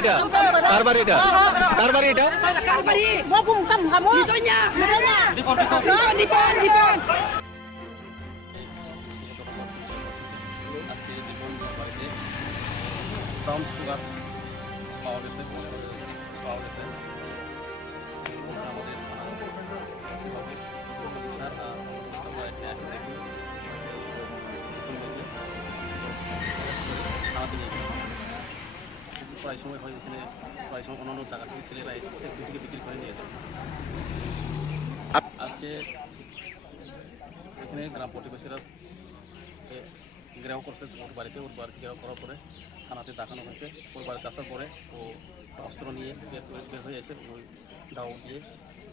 এটা কার বাড়ি এটা কার বাড়ি এটা Karbari, mau bungkam kamu? Itunya, Nipon. আজকে দেখুন বাড়িতে ব্রাউন সুগার পাওয়া গেছে আমাদের স্যার আমরা এখানে আসে দেখি থানাতে নিয়ে গেছি প্রায় সময় হয় এখানে প্রায় সময় অন্যান্য জায়গা থেকে ছেলেরা এসেছে থেকে বিক্রি করে নিয়ে যায় আজকে এখানে গ্রাম প্রতিবেশীরা ঘেরাও করছে ওর বাড়িতে ঘেরাও করার পরে থানাতে দেখানো হয়েছে ওর বাড়িতে আসার পরে ও অস্ত্র নিয়ে বের হয়ে এসে ওই ডাউ দিয়ে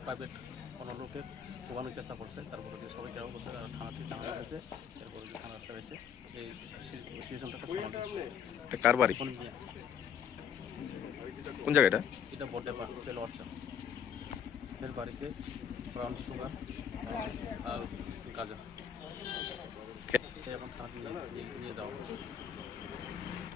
প্রাইভেট কোনো লোকে ঢোকানোর চেষ্টা করছে তারপরে দিয়ে সবাই ঘেরাও করছে আর থানাতে জানানো হয়েছে এরপরে থানা রাস্তায় এসে এই সিচুয়েশনটা কার বাড়ি কোন জায়গাটা এটা বড্ডে পার্ক লর্চা এর বাড়িতে ব্রাউন সুগার আর গাজা এখন থানাতে নিয়ে যাওয়া